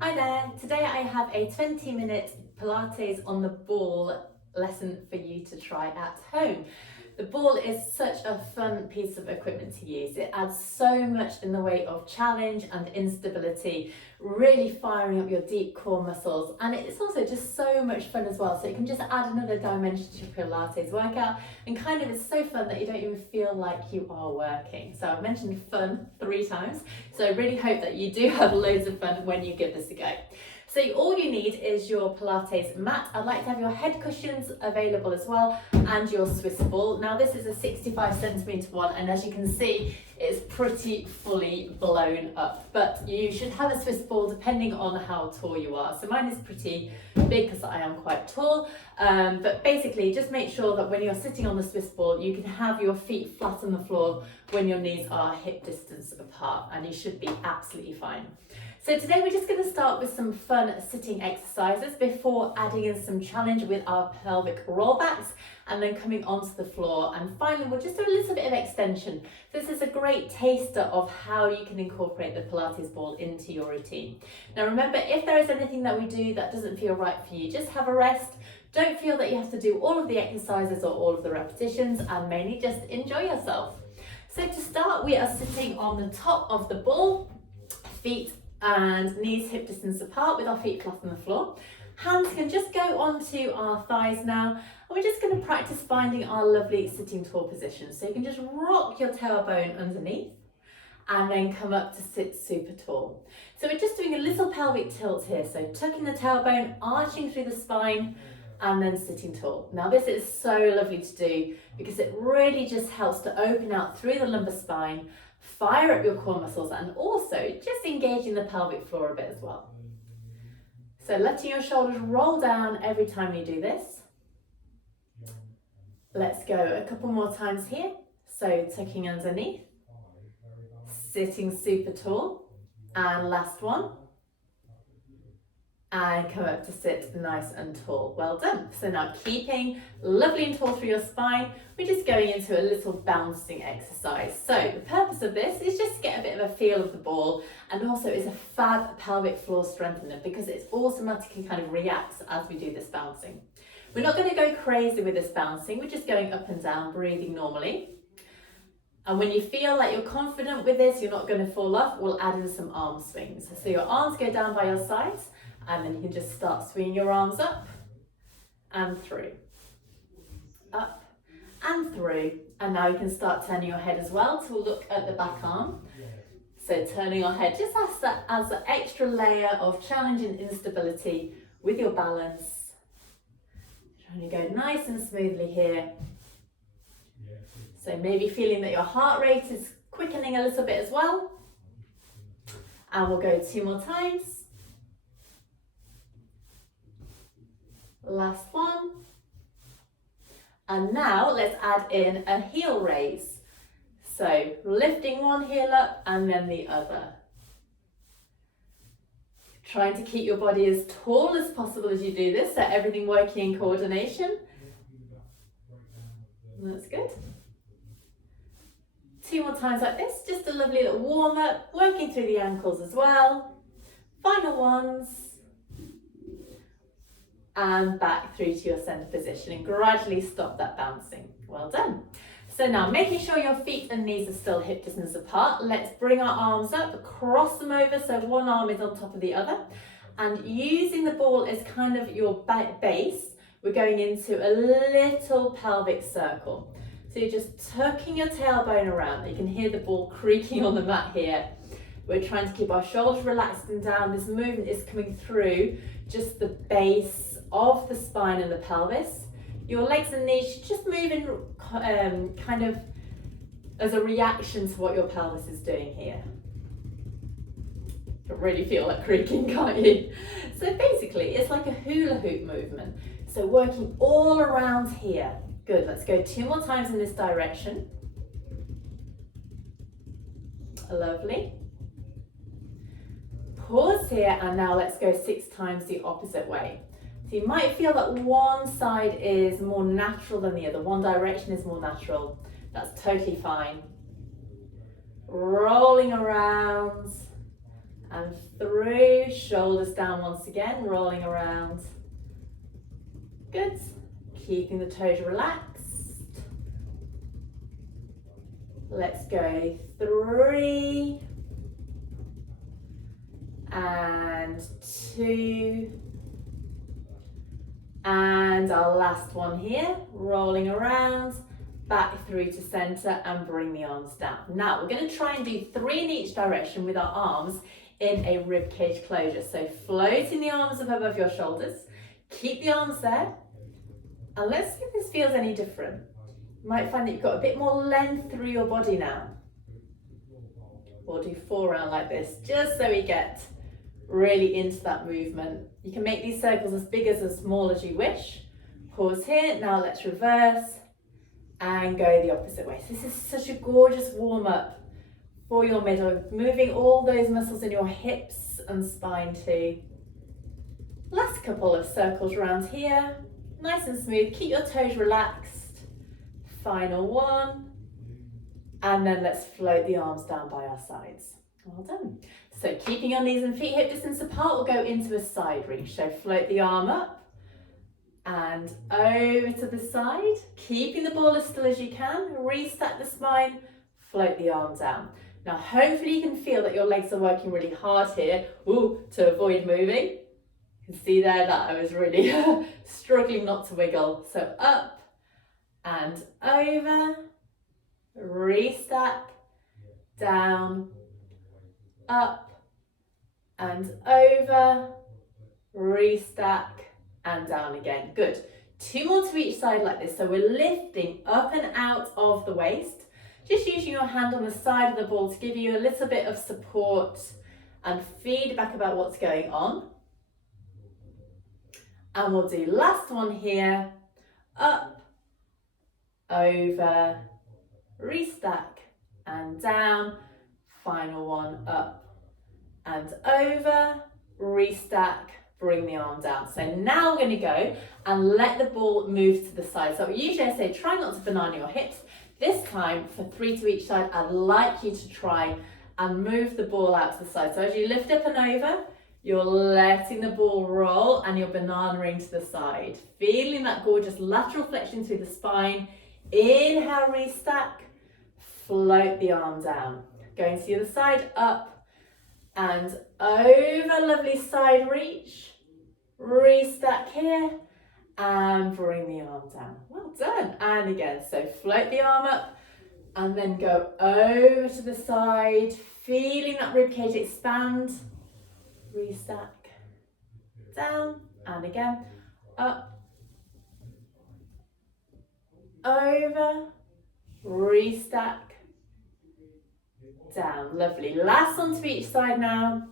Hi there, today I have a 20-minute Pilates on the ball lesson for you to try at home. The ball is such a fun piece of equipment to use. It adds so much in the way of challenge and instability, really firing up your deep core muscles, and it's also just so much fun as well. So you can just add another dimension to your Pilates workout, and kind of it's so fun that you don't even feel like you are working. So I mentioned fun 3 times, so I really hope that you do have loads of fun when you give this a go. So all you need is your Pilates mat. I'd like to have your head cushions available as well, and your Swiss ball. Now this is a 65cm one, and as you can see, it's pretty fully blown up, but you should have a Swiss ball depending on how tall you are. So mine is pretty big because I am quite tall, but basically just make sure that when you're sitting on the Swiss ball, you can have your feet flat on the floor when your knees are hip distance apart, and you should be absolutely fine. So today we're just going to start with some fun sitting exercises before adding in some challenge with our pelvic rollbacks, and then coming onto the floor, and finally we'll just do a little bit of extension. This is a great taster of how you can incorporate the Pilates ball into your routine. Now remember, if there is anything that we do that doesn't feel right for you, just have a rest. Don't feel that you have to do all of the exercises or all of the repetitions, and mainly just enjoy yourself. So to start, we are sitting on the top of the ball, feet and knees hip distance apart with our feet flat on the floor. Hands can just go onto our thighs now, and we're just going to practice finding our lovely sitting tall position. So you can just rock your tailbone underneath and then come up to sit super tall. So we're just doing a little pelvic tilt here, so tucking the tailbone, arching through the spine, and then sitting tall. Now this is so lovely to do because it really just helps to open out through the lumbar spine, fire up your core muscles, and also just engaging the pelvic floor a bit as well. So letting your shoulders roll down every time you do this. Let's go a couple more times here. So tucking underneath, sitting super tall, and last one. And come up to sit nice and tall. Well done. So now keeping lovely and tall through your spine, we're just going into a little bouncing exercise. So the purpose of this is just to get a bit of a feel of the ball, and also it's a fab pelvic floor strengthener because it automatically kind of reacts as we do this bouncing. We're not going to go crazy with this bouncing, we're just going up and down, breathing normally. And when you feel like you're confident with this, you're not going to fall off, we'll add in some arm swings. So your arms go down by your sides, and then you can just start swinging your arms up and through, up and through. And now you can start turning your head as well to look at the back arm. So turning your head just as an extra layer of challenge and instability with your balance. Trying to go nice and smoothly here. So maybe feeling that your heart rate is quickening a little bit as well. And we'll go 2 more times. Last one. And now let's add in a heel raise. So lifting one heel up and then the other. Trying to keep your body as tall as possible as you do this, so everything working in coordination. That's good. 2 more times like this, just a lovely little warm up, working through the ankles as well. Final ones. And back through to your center position, and gradually stop that bouncing. Well done. So now making sure your feet and knees are still hip distance apart, let's bring our arms up, cross them over so one arm is on top of the other, and using the ball as kind of your base, we're going into a little pelvic circle. So you're just tucking your tailbone around. You can hear the ball creaking on the mat here. We're trying to keep our shoulders relaxed and down. This movement is coming through just the base of the spine and the pelvis. Your legs and knees just moving kind of as a reaction to what your pelvis is doing here. You can really feel that creaking, can't you? So basically it's like a hula hoop movement. So working all around here. Good, let's go 2 more times in this direction. Lovely. Pause here, and now let's go 6 times the opposite way. So you might feel that one side is more natural than the other. One direction is more natural. That's totally fine. Rolling around and through, shoulders down once again, rolling around. Good. Keeping the toes relaxed. Let's go 3 and 2 and our last one here, rolling around, back through to center and bring the arms down. Now we're going to try and do 3 in each direction with our arms in a rib cage closure. So floating the arms up above your shoulders, keep the arms there, and let's see if this feels any different. You might find that you've got a bit more length through your body now. We'll do 4 round like this, just so we get really into that movement. You can make these circles as big as small as you wish. Pause here. Now let's reverse and go the opposite way. So this is such a gorgeous warm up for your middle, moving all those muscles in your hips and spine too. Last couple of circles around here, nice and smooth. Keep your toes relaxed. Final one, and then let's float the arms down by our sides. Well done. So keeping your knees and feet hip distance apart, we'll go into a side reach. So float the arm up and over to the side, keeping the ball as still as you can. Restack the spine, float the arm down. Now hopefully you can feel that your legs are working really hard here to avoid moving. You can see there that I was really struggling not to wiggle. So up and over, restack, down, up and over, restack and down again. Good. 2 more to each side like this. So we're lifting up and out of the waist, just using your hand on the side of the ball to give you a little bit of support and feedback about what's going on. And we'll do last one here, up, over, restack and down. Final one, up and over, restack, bring the arm down. So now we're going to go and let the ball move to the side. So usually I say try not to banana your hips. This time for 3 to each side, I'd like you to try and move the ball out to the side. So as you lift up and over, you're letting the ball roll and you're bananaing to the side. Feeling that gorgeous lateral flexion through the spine. Inhale, restack, float the arm down. Going to the other side, up and over, lovely side reach, restack here and bring the arm down. Well done. And again, so float the arm up and then go over to the side, feeling that ribcage expand, restack, down and again, up, over, restack, down. Lovely. Last one to each side now.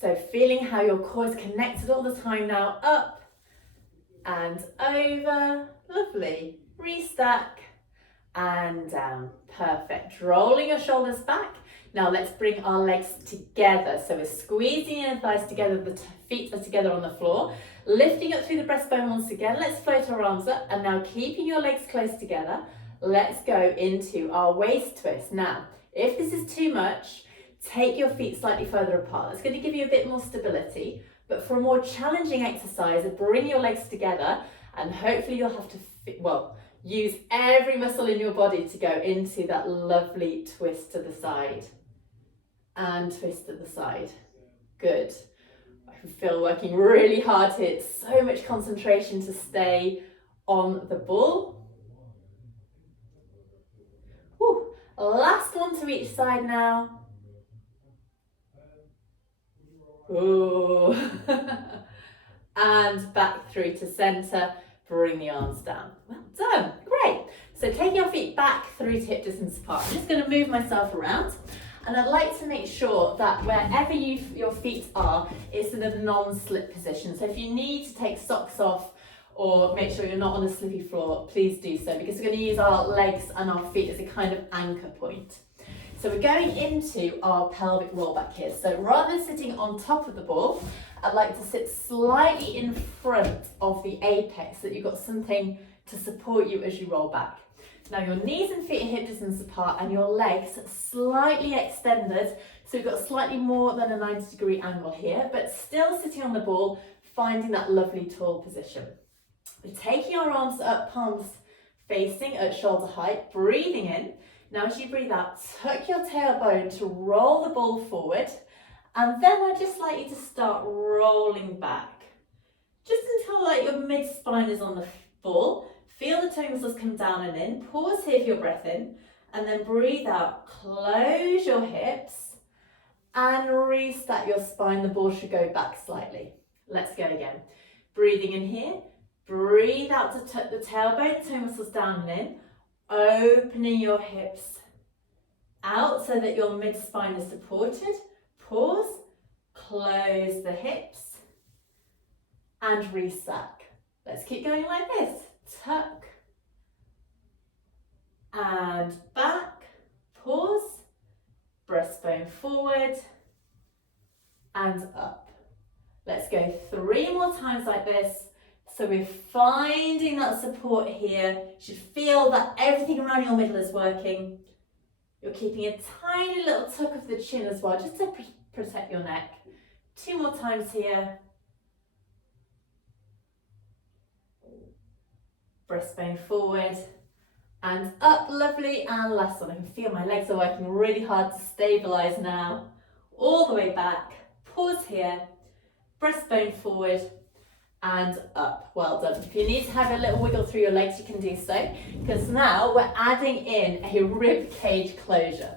So feeling how your core is connected all the time now. Up and over. Lovely. Restack and down. Perfect. Rolling your shoulders back. Now let's bring our legs together. So we're squeezing in the thighs together, the feet are together on the floor. Lifting up through the breastbone once again. Let's float our arms up and now keeping your legs close together, let's go into our waist twist. Now, if this is too much, take your feet slightly further apart. It's going to give you a bit more stability, but for a more challenging exercise, bring your legs together and hopefully you'll have to, use every muscle in your body to go into that lovely twist to the side and twist to the side. Good. I feel working really hard here. It's so much concentration to stay on the ball. Whew. Last one to each side now. Ooh. And back through to center. Bring the arms down. Well done. Great. So take your feet back through to hip distance apart. I'm just going to move myself around. And I'd like to make sure that wherever your feet are, it's in a non-slip position. So if you need to take socks off or make sure you're not on a slippy floor, please do so, because we're going to use our legs and our feet as a kind of anchor point. So we're going into our pelvic roll back here. So rather than sitting on top of the ball, I'd like to sit slightly in front of the apex so that you've got something to support you as you roll back. Now your knees and feet are hip distance apart and your legs slightly extended. So we've got slightly more than a 90-degree angle here, but still sitting on the ball, finding that lovely tall position. We're taking our arms up, palms facing at shoulder height, breathing in. Now as you breathe out, tuck your tailbone to roll the ball forward, and then I'd just like you to start rolling back. Just until like your mid-spine is on the ball. Feel the toe muscles come down and in. Pause here for your breath in, and then breathe out. Close your hips and restart your spine. The ball should go back slightly. Let's go again. Breathing in here. Breathe out to tuck the tailbone, toe muscles down and in. Opening your hips out so that your mid-spine is supported. Pause. Close the hips and resack. Let's keep going like this. Tuck and back, pause, breastbone forward and up. Let's go 3 more times like this. So we're finding that support here. You should feel that everything around your middle is working. You're keeping a tiny little tuck of the chin as well, just to protect your neck. 2 more times here. Breastbone forward and up, lovely, and last one. I can feel my legs are working really hard to stabilise now. All the way back, pause here, breastbone forward and up. Well done. If you need to have a little wiggle through your legs, you can do so, because now we're adding in a rib cage closure.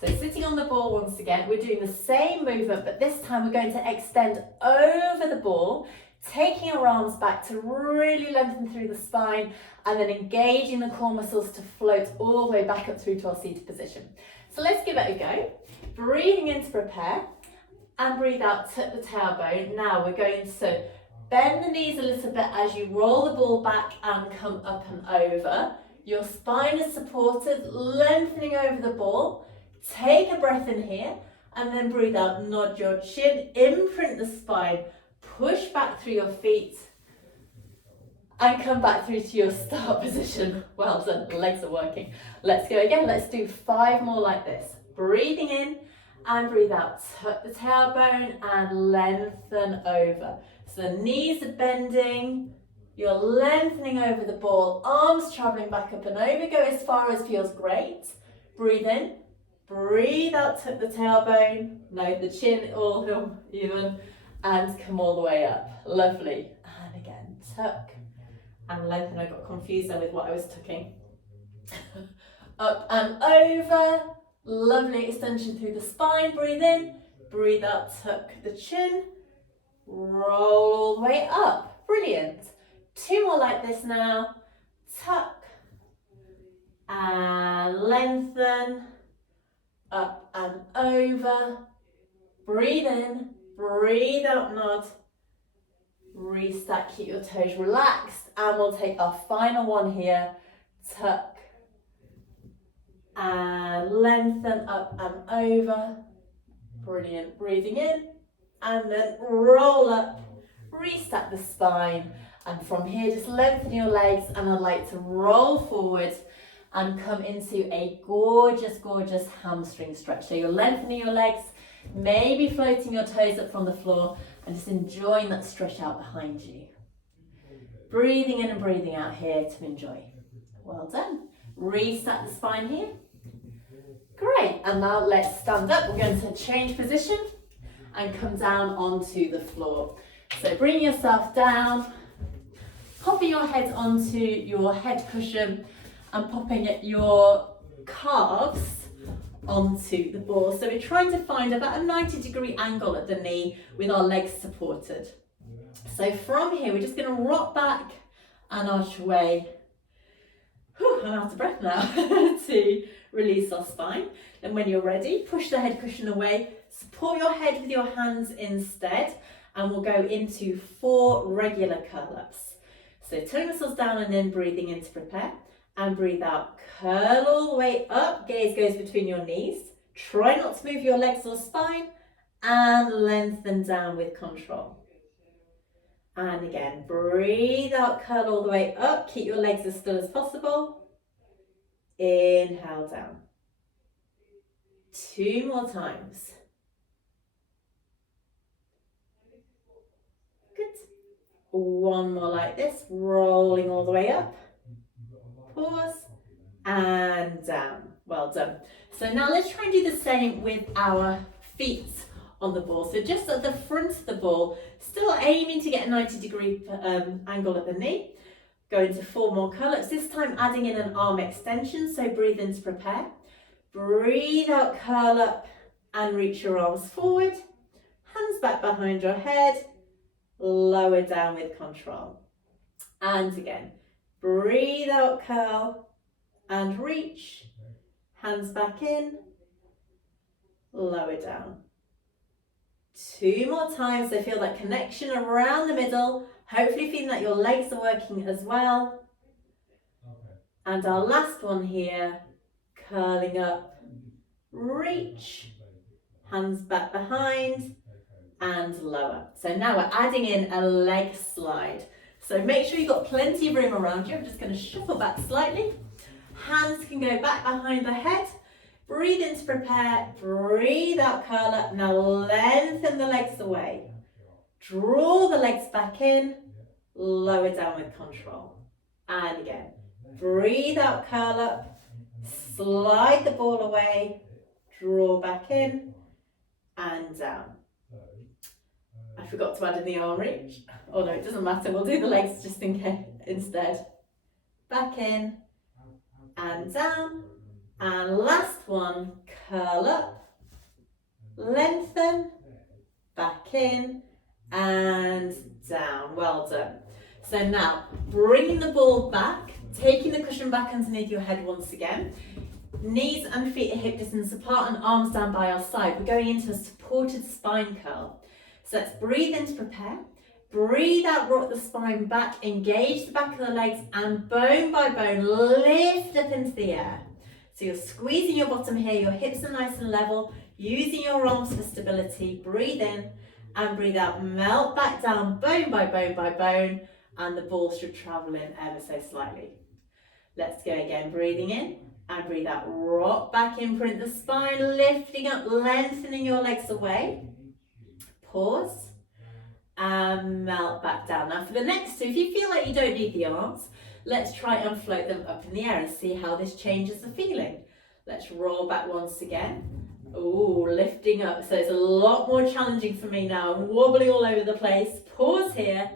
So sitting on the ball once again, we're doing the same movement, but this time we're going to extend over the ball, taking our arms back to really lengthen through the spine and then engaging the core muscles to float all the way back up through to our seated position. So let's give it a go. Breathing in to prepare and breathe out, tuck the tailbone. Now we're going to bend the knees a little bit as you roll the ball back and come up and over. Your spine is supported, lengthening over the ball. Take a breath in here and then breathe out, nod your chin, imprint the spine. Push back through your feet and come back through to your start position. Well done, the legs are working. Let's go again. Let's do 5 more like this. Breathing in and breathe out. Tuck the tailbone and lengthen over. So the knees are bending. You're lengthening over the ball. Arms traveling back up and over. Go as far as feels great. Breathe in. Breathe out, tuck the tailbone. No, the chin all even. And come all the way up. Lovely. And again, tuck and lengthen. I got confused then with what I was tucking. Up and over. Lovely extension through the spine. Breathe in. Breathe out, tuck the chin. Roll all the way up. Brilliant. 2 more like this now. Tuck and lengthen. Up and over. Breathe in. Breathe out, nod. Restack, keep your toes relaxed, and we'll take our final one here. Tuck and lengthen, up and over. Brilliant. Breathing in and then roll up. Restack the spine, and from here just lengthen your legs, and I'd like to roll forward and come into a gorgeous, gorgeous hamstring stretch. So you're lengthening your legs, maybe floating your toes up from the floor and just enjoying that stretch out behind you. Breathing in and breathing out here to enjoy. Well done. Reset the spine here. Great, and now let's stand up. We're going to change position and come down onto the floor. So bring yourself down, popping your head onto your head cushion and popping your calves onto the ball. So we're trying to find about a 90-degree angle at the knee with our legs supported. So from here, we're just going to rock back and arch away. Whew, I'm out of breath now to release our spine. And when you're ready, push the head cushion away, support your head with your hands instead, and we'll go into 4 regular curl-ups. So toe muscles down and in, breathing in to prepare, and breathe out. Curl all the way up, gaze goes between your knees. Try not to move your legs or spine, and lengthen down with control. And again, breathe out, curl all the way up, keep your legs as still as possible. Inhale down. 2 more times. Good. 1 more like this, rolling all the way up. Pause and down. Well done. So now let's try and do the same with our feet on the ball. So just at the front of the ball, still aiming to get a 90-degree angle at the knee. Go into 4 more curl-ups, this time adding in an arm extension, so breathe in to prepare. Breathe out, curl up and reach your arms forward. Hands back behind your head, lower down with control. And again, breathe out, curl and reach. Hands back in, lower down. 2 more times, so feel that connection around the middle. Hopefully feeling that your legs are working as well. And our last one here, curling up, reach, hands back behind and lower. So now we're adding in a leg slide. So make sure you've got plenty of room around you. I'm just going to shuffle back slightly. Hands can go back behind the head. Breathe in to prepare, breathe out, curl up. Now lengthen the legs away. Draw the legs back in, lower down with control. And again, breathe out, curl up, slide the ball away, draw back in and down. I forgot to add in the arm reach. Oh no, it doesn't matter, we'll do the legs just in case instead. Back in and down. And last one, curl up, lengthen, back in and down. Well done. So now, bringing the ball back, taking the cushion back underneath your head once again. Knees and feet are hip distance apart and arms down by our side. We're going into a supported spine curl. So let's breathe in to prepare. Breathe out, rock the spine back, engage the back of the legs and bone by bone, lift up into the air. So you're squeezing your bottom here, your hips are nice and level, using your arms for stability. Breathe in and breathe out, melt back down, bone by bone by bone, and the ball should travel in ever so slightly. Let's go again, breathing in and breathe out, rock back in, print the spine, lifting up, lengthening your legs away. Pause and melt back down. Now for the next two, if you feel like you don't need the arms, let's try and float them up in the air and see how this changes the feeling. Let's roll back once again. Ooh, lifting up. So it's a lot more challenging for me now. I'm wobbly all over the place. Pause here.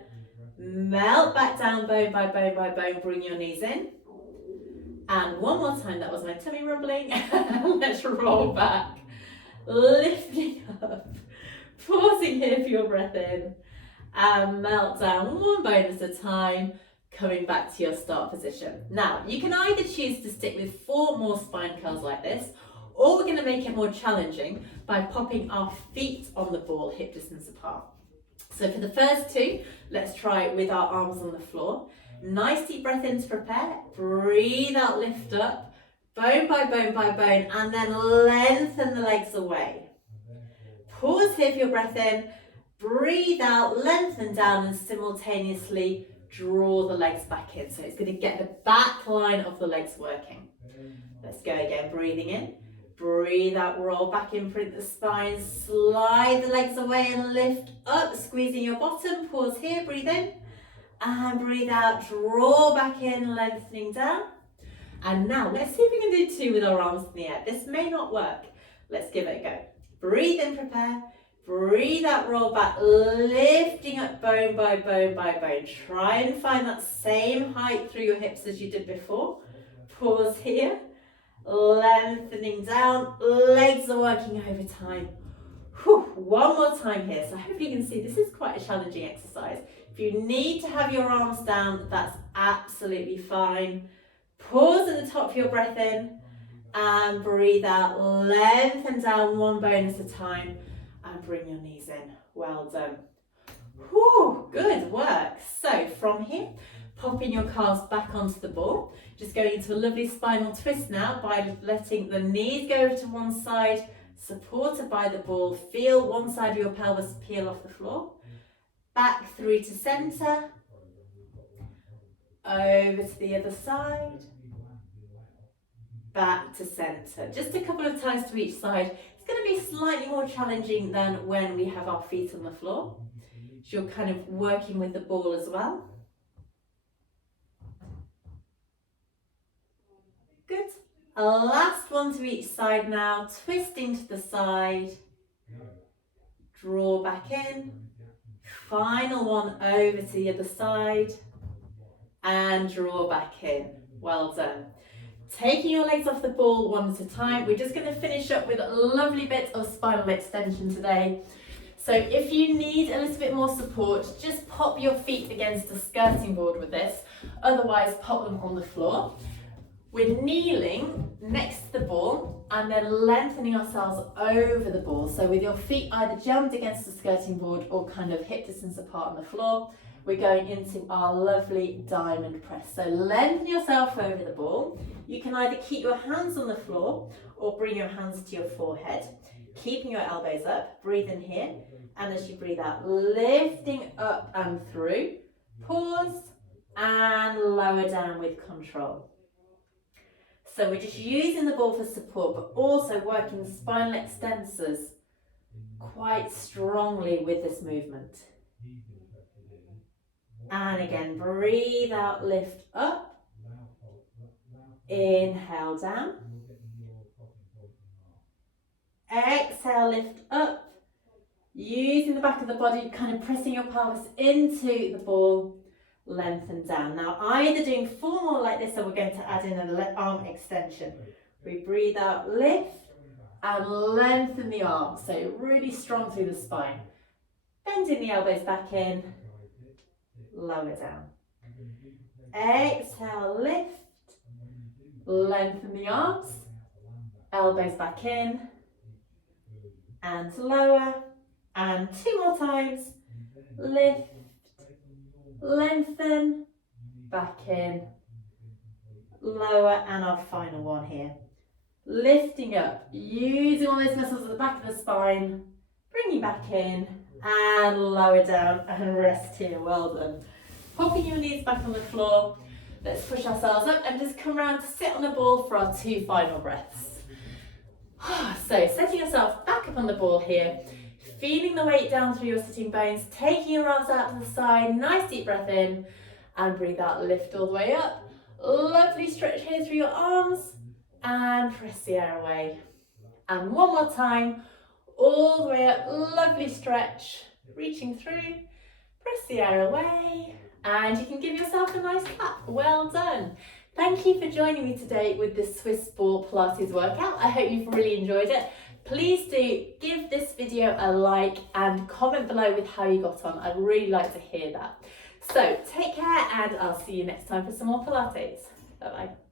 Melt back down, bone by bone by bone. Bring your knees in. And one more time. That was my tummy rumbling. Let's roll back. Lifting up. Pausing here for your breath in. And melt down one bone at a time. Coming back to your start position. Now, you can either choose to stick with 4 more spine curls like this, or we're going to make it more challenging by popping our feet on the ball hip distance apart. So for the first 2, let's try it with our arms on the floor. Nice deep breath in to prepare. Breathe out, lift up, bone by bone by bone, and then lengthen the legs away. Pause here for your breath in. Breathe out, lengthen down, and simultaneously draw the legs back in. So it's going to get the back line of the legs working. Let's go again, breathing in. Breathe out, roll back in, print the spine, slide the legs away and lift up, squeezing your bottom. Pause here, breathe in. And breathe out, draw back in, lengthening down. And now let's see if we can do 2 with our arms in the air. This may not work. Let's give it a go. Breathe in, prepare. Breathe out, roll back, lifting up bone by bone by bone. Try and find that same height through your hips as you did before. Pause here, lengthening down, legs are working over time. Whew. One more time here. So hopefully you can see this is quite a challenging exercise. If you need to have your arms down, that's absolutely fine. Pause at the top for your breath in and breathe out, lengthen down one bone at a time. And bring your knees in. Well done. Whew, good work. So from here, popping your calves back onto the ball. Just going into a lovely spinal twist now by letting the knees go over to one side, supported by the ball. Feel one side of your pelvis peel off the floor. Back through to centre. Over to the other side. back to center. Just a couple of times to each side. It's going to be slightly more challenging than when we have our feet on the floor. So you're kind of working with the ball as well. Good. A last one to each side now. Twisting to the side. Draw back in. Final one over to the other side. And draw back in. Well done. Taking your legs off the ball one at a time. We're just going to finish up with a lovely bit of spinal extension today. So if you need a little bit more support, just pop your feet against the skirting board with this. Otherwise, pop them on the floor. We're kneeling next to the ball and then lengthening ourselves over the ball. So with your feet either jammed against the skirting board or kind of hip distance apart on the floor, we're going into our lovely diamond press. So lengthen yourself over the ball. You can either keep your hands on the floor or bring your hands to your forehead, keeping your elbows up. Breathe in here, and as you breathe out, lifting up and through. Pause and lower down with control. So we're just using the ball for support, but also working the spinal extensors quite strongly with this movement. And again, breathe out, lift up. Inhale down. Exhale, lift up. Using the back of the body, kind of pressing your pelvis into the ball. Lengthen down. Now either doing 4 more like this, or we're going to add in an arm extension. We breathe out, lift, and lengthen the arms. So really strong through the spine. Bending the elbows back in. Lower down. Exhale, lift. Lengthen the arms, elbows back in, and lower, and 2 more times, lift, lengthen, back in, lower, and our final one here. Lifting up, using all those muscles at the back of the spine, bringing back in, and lower down, and rest here, well done. Popping your knees back on the floor. Let's push ourselves up and just come around to sit on the ball for our 2 final breaths. So setting yourself back up on the ball here, feeling the weight down through your sitting bones, taking your arms out to the side, nice deep breath in, and breathe out, lift all the way up. Lovely stretch here through your arms, and press the air away. And one more time, all the way up, lovely stretch, reaching through, press the air away. And you can give yourself a nice clap. Well done. Thank you for joining me today with this Swiss ball Pilates workout. I hope you've really enjoyed it. Please do give this video a like and comment below with how you got on. I'd really like to hear that. So take care, and I'll see you next time for some more Pilates. Bye bye.